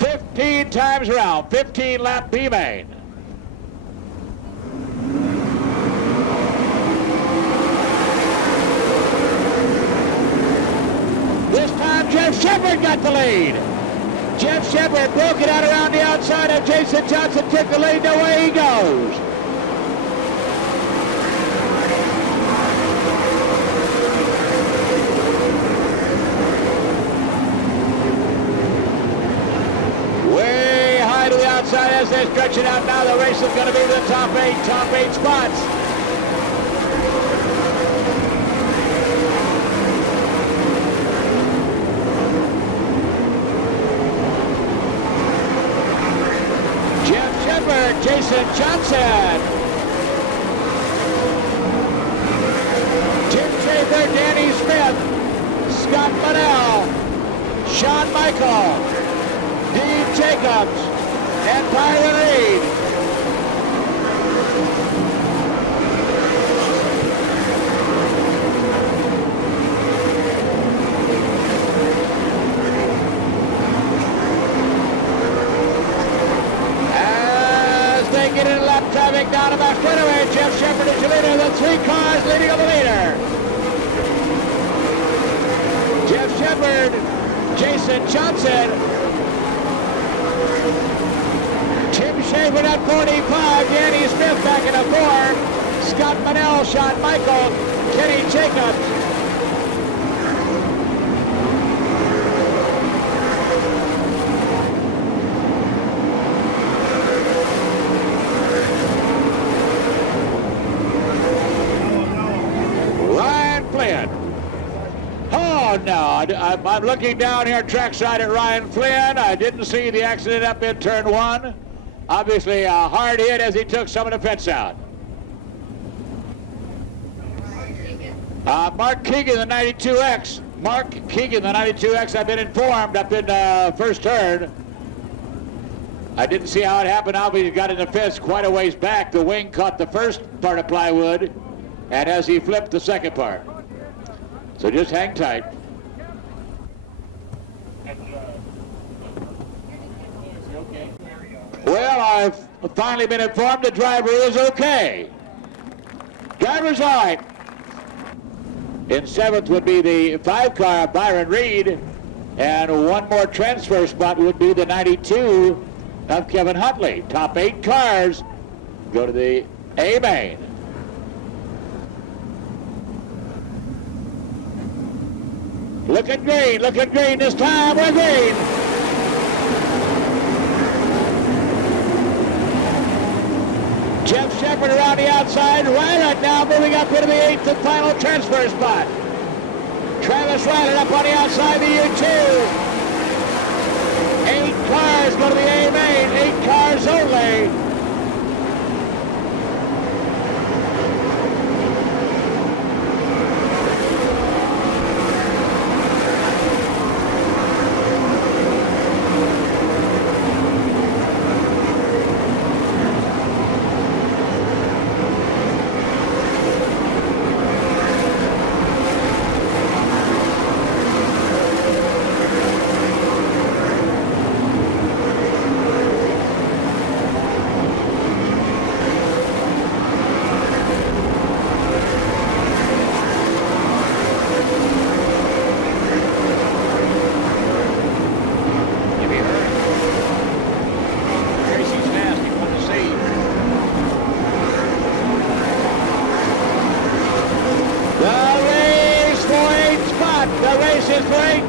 15 times around, 15 lap B main. This time Jeff Shepard got the lead. Jeff Shepard broke it out around the outside, and Jason Johnson took the lead. Away he goes. Way high to the outside as they stretch it out. Now the race is going to be the top 8 spots. Jason Johnson. Tim Chafer, Danny Smith, Scott Liddell, Sean Michael, Dean Jacobs, and Byron Reed. Get in lap traffic down the back straightaway. Jeff Shepard is your leader. The 3 cars leading on the leader. Jeff Shepard, Jason Johnson, Tim Schaefer at 45, Danny Smith back in a 4, Scott Manell, Shawn Michael, Kenny Jacobs. Ryan Flynn. Oh no, I'm looking down here trackside at Ryan Flynn. I didn't see the accident up in turn 1. Obviously a hard hit as he took some of the fence out. Mark Keegan, the 92X. Mark Keegan, the 92X, I've been informed up in first turn. I didn't see how it happened. Obviously he got in the fence quite a ways back. The wing caught the first part of plywood, and as he flipped the second part. So just hang tight. Well, I've finally been informed the driver is okay. Driver's all right. In 7th would be the 5 car, Byron Reed, and one more transfer spot would be the 92 of Kevin Huntley. Top 8 cars go to the A main. Look at green this time, we're green. Jeff Shepard around the outside, Ryland now moving up into the 8th and final transfer spot. Travis Ryland up on the outside of the U2. 8 cars go to the A main, 8 cars only.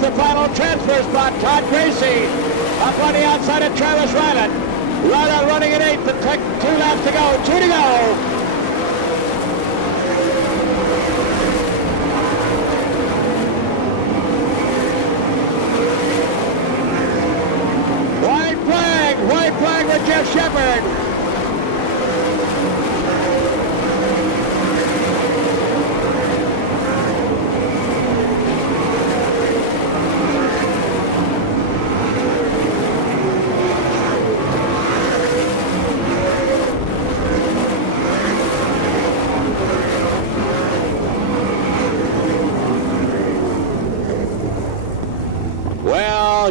The final transfer spot, Todd Gracie up on the outside of Travis Ryland. Ryland running at 8th, the 2 laps to go, 2 to go. White flag with Jeff Shepard.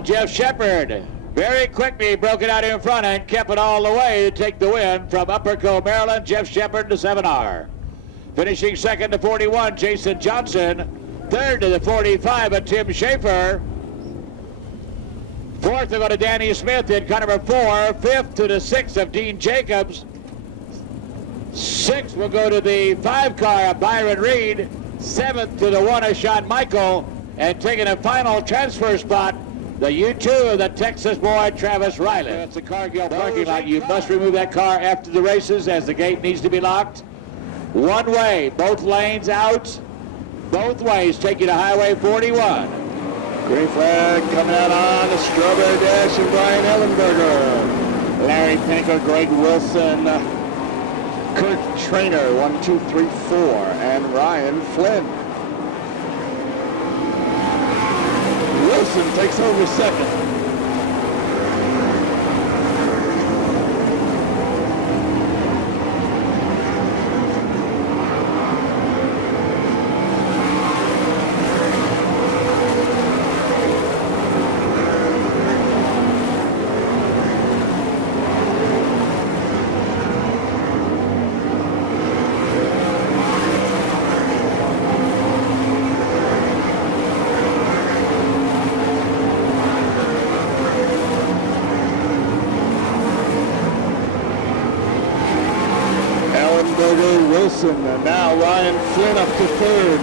Jeff Shepard very quickly broke it out in front and kept it all the way to take the win from Upper Co, Maryland. Jeff Shepard to 7R. Finishing 2nd to 41, Jason Johnson. 3rd to the 45 of Tim Schaefer. 4th will go to Danny Smith in car number 4. 5th to the 6 of Dean Jacobs. 6th will go to the 5 car of Byron Reed. 7th to the 1 of Shawn Michael. And taking a final transfer spot, the U2 of the Texas boy, Travis Riley. That's the Cargill parking lot. You must remove that car after the races as the gate needs to be locked. One way, both lanes out. Both ways take you to Highway 41. Green flag coming out on the Strawberry Dash and Brian Ellenberger. Larry Pinker, Greg Wilson, Kurt Trainer, 1, 2, 3, 4, and Ryan Flynn. Wilson takes over 2nd. Wilson. Now Ryan Flynn up to third.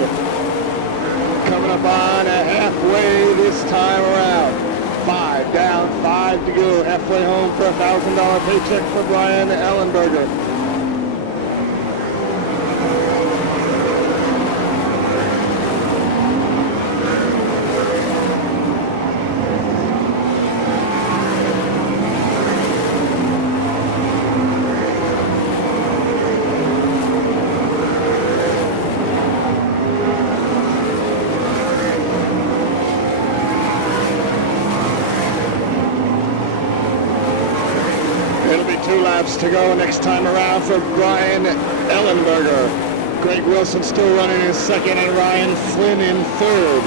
Coming up on halfway this time around. 5 down, 5 to go. Halfway home for a $1,000 paycheck for Brian Ellenberger. To go next time around for Brian Ellenberger. Greg Wilson still running in second and Ryan Flynn in third.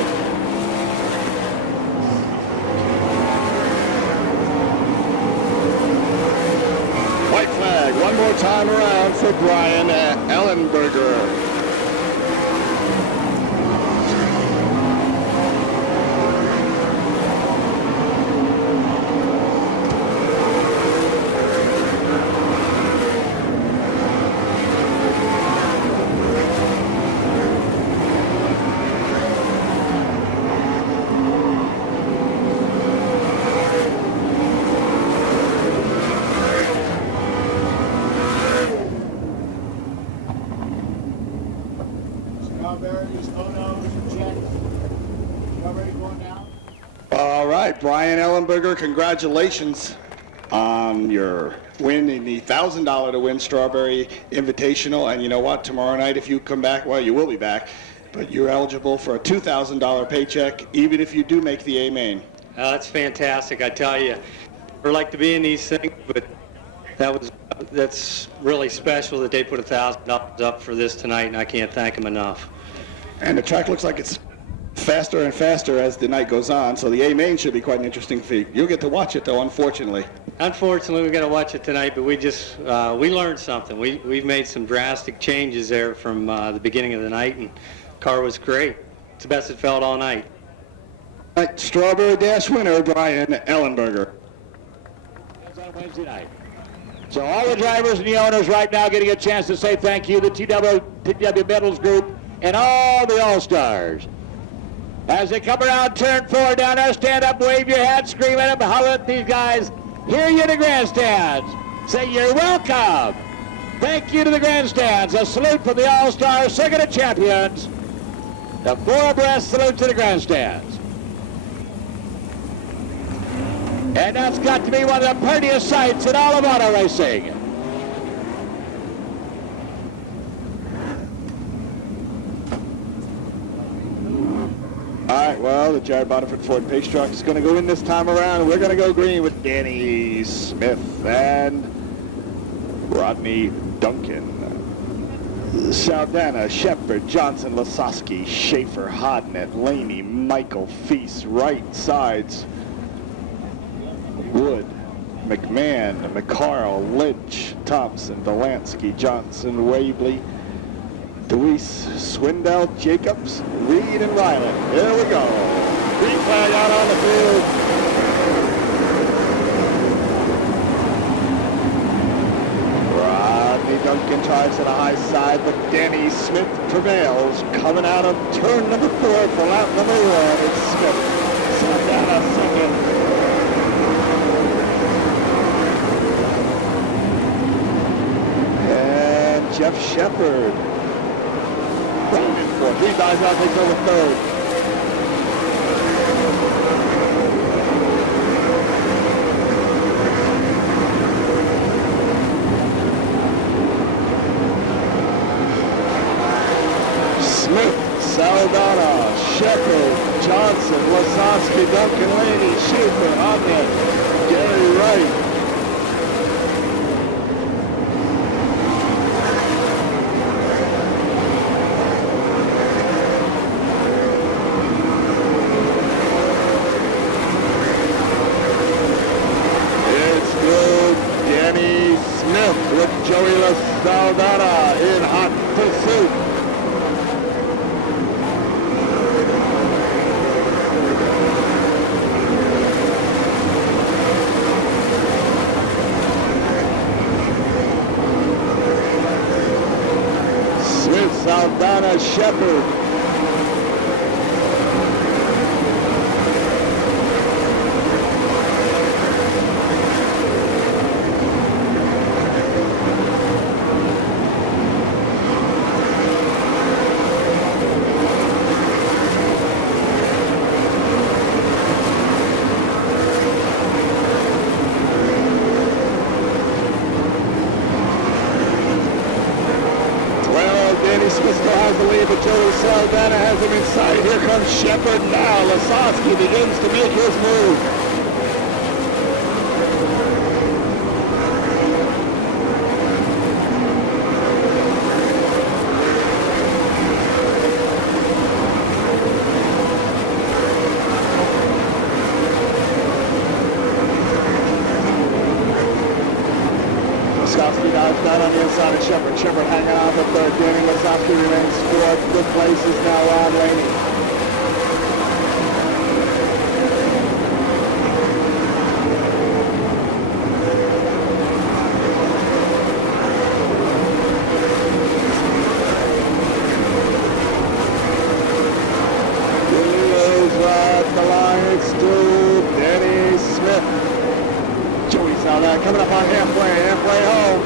White flag one more time around for Brian Ellenberger. All right, Brian Ellenberger, congratulations on your win in the $1,000 to win Strawberry Invitational. And you know what? Tomorrow night, if you come back, well, you will be back, but you're eligible for a $2,000 paycheck, even if you do make the A main. That's fantastic, I tell you. Never like to be in these things, but that's really special that they put $1,000 up for this tonight, and I can't thank them enough. And the track looks like it's faster and faster as the night goes on, so the A main should be quite an interesting feat. You'll get to watch it, though, unfortunately. Unfortunately, we got to watch it tonight, but we learned something. We've made some drastic changes there from the beginning of the night, and the car was great. It's the best it felt all night. Strawberry Dash winner, Brian Ellenberger. On Wednesday night. So all the drivers and the owners right now getting a chance to say thank you, the TW Metals Group, and all the All-Stars. As they come around turn 4 down there, stand up, wave your hat, scream at them, holler at these guys. Hear you in the grandstands. Say you're welcome. Thank you to the grandstands. A salute from the All-Stars, Circuit of Champions. The 4 abreast salute to the grandstands. And that's got to be one of the prettiest sights in all of auto racing. All right, well, the Jared Bonifant Ford Pace truck is going to go in this time around. We're going to go green with Danny Smith and Rodney Duncan. Saldana, Shepard, Johnson, Lasowski, Schaefer, Hodnett, Laney, Michael, Feast, Wright, Sides, Wood, McMahon, McCarl, Lynch, Thompson, Delansky, Johnson, Wabley, Deweese, Swindell, Jacobs, Reed, and Ryland. There we go. Green flag out on the field. Rodney Duncan tries to the high side, but Danny Smith prevails. Coming out of turn number 4 for lap number 1. It's Smith. Saldana second. And Jeff Shepard. For 3 dives out, takes over third. Smith, Saldana, Shepard, Johnson, Lasowski, Duncan, Laney, Schaefer, Ahmed, Gary Wright. Joey Saldana in hot pursuit. Shepherd. Saldana has him inside. Here comes Shepherd now. Lasowski begins to make his move. Lasowski now down on the inside of Shepherd. Shepherd hanging on the third. Danny Lasowski remains fourth. Good places now, Ron Laney. Heroes at the line. It's still Danny Smith. Joey Saldana coming up on halfway home.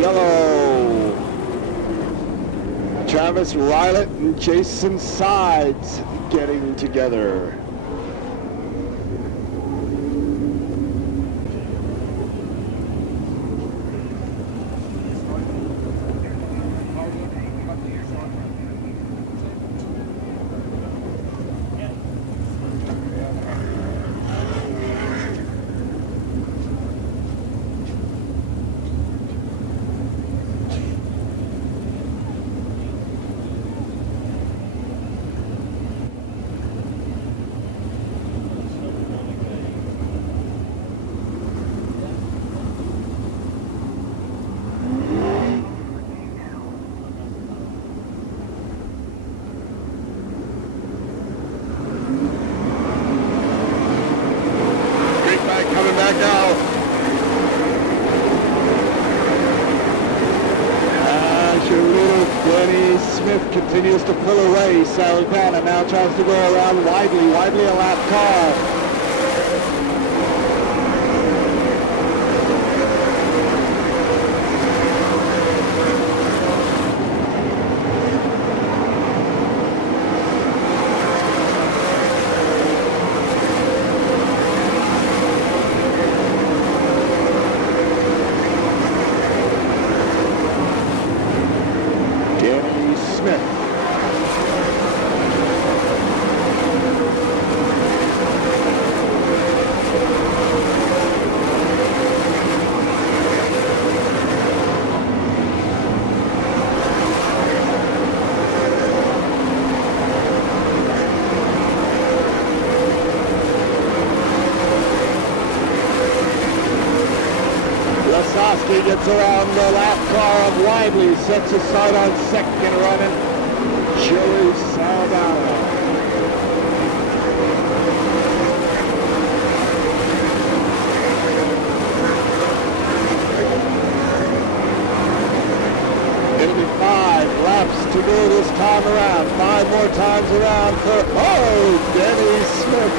Yellow. Travis Rylett and Jason Sides getting together. Continues to pull away. Saldana now tries to go around Widely. Widely a lap car. Danny Smith. Lasowski gets around the lap car of Widely, sets his sight on second running. Joey Saldana. It'll be 5 laps to go this time around. 5 more times around for, Danny Smith.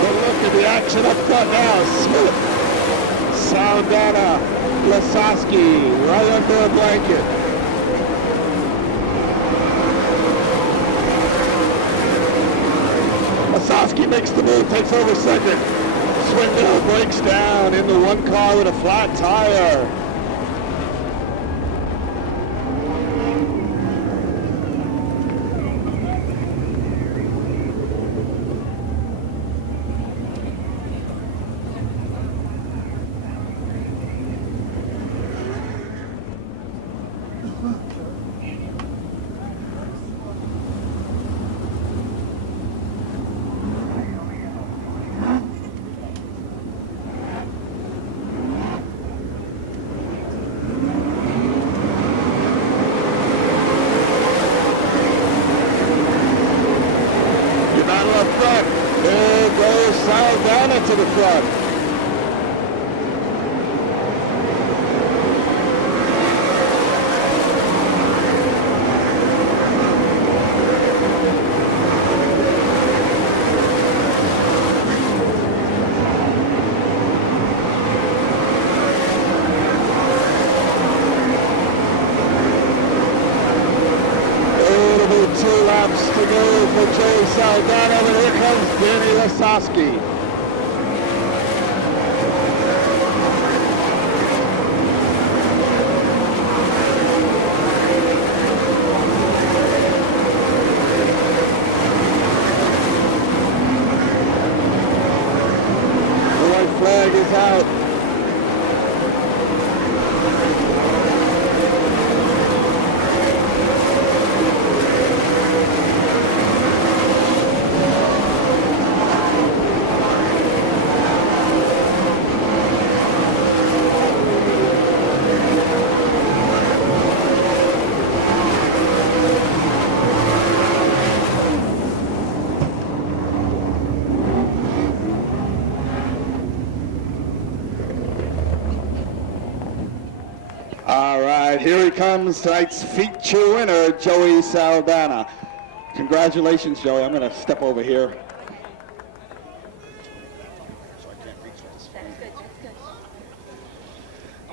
But look at the action up front now. Smith. Saldana, Lasowski, right under a blanket. Lasowski makes the move, takes over second. Swindell breaks down into one car with a flat tire. Saldana to the front. To go for Joey Saldana, and here comes Danny Lasowski. The white flag is out. All right, here he comes, tonight's feature winner, Joey Saldana. Congratulations, Joey. I'm going to step over here.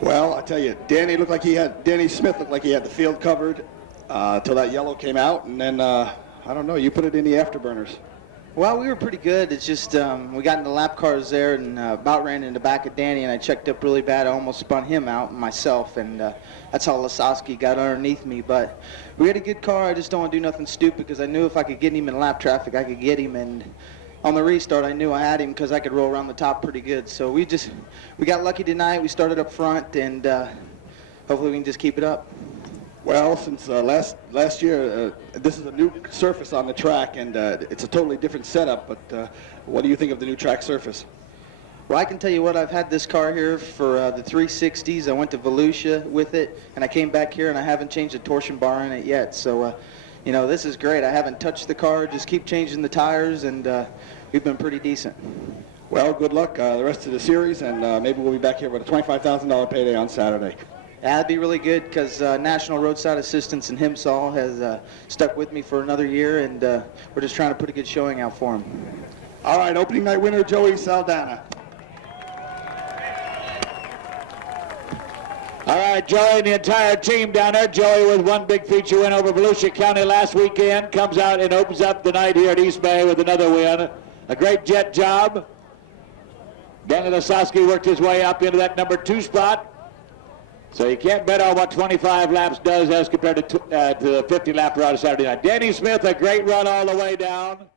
Well, I tell you, Danny Smith looked like he had the field covered till that yellow came out, and then, I don't know, you put it in the afterburners. Well, we were pretty good. It's just we got in the lap cars there and about ran in the back of Danny, and I checked up really bad. I almost spun him out myself, and that's how Lasowski got underneath me. But we had a good car. I just don't want to do nothing stupid because I knew if I could get him in lap traffic, I could get him. And on the restart, I knew I had him because I could roll around the top pretty good. So we got lucky tonight. We started up front, and hopefully we can just keep it up. Well, since last year, this is a new surface on the track, and it's a totally different setup, but what do you think of the new track surface? Well, I can tell you what, I've had this car here for the 360s. I went to Volusia with it, and I came back here, and I haven't changed a torsion bar in it yet. So, you know, this is great. I haven't touched the car, just keep changing the tires, and we've been pretty decent. Well, good luck the rest of the series, and maybe we'll be back here with a $25,000 payday on Saturday. Yeah, that'd be really good because National Roadside Assistance and Himsall has stuck with me for another year, and we're just trying to put a good showing out for him. All right, opening night winner, Joey Saldana. All right, Joey and the entire team down there. Joey with one big feature win over Volusia County last weekend. Comes out and opens up the night here at East Bay with another win. A great jet job. Danny Lasowski worked his way up into that number 2 spot. So you can't bet on what 25 laps does as compared to the 50 lap run Saturday night. Danny Smith, a great run all the way down.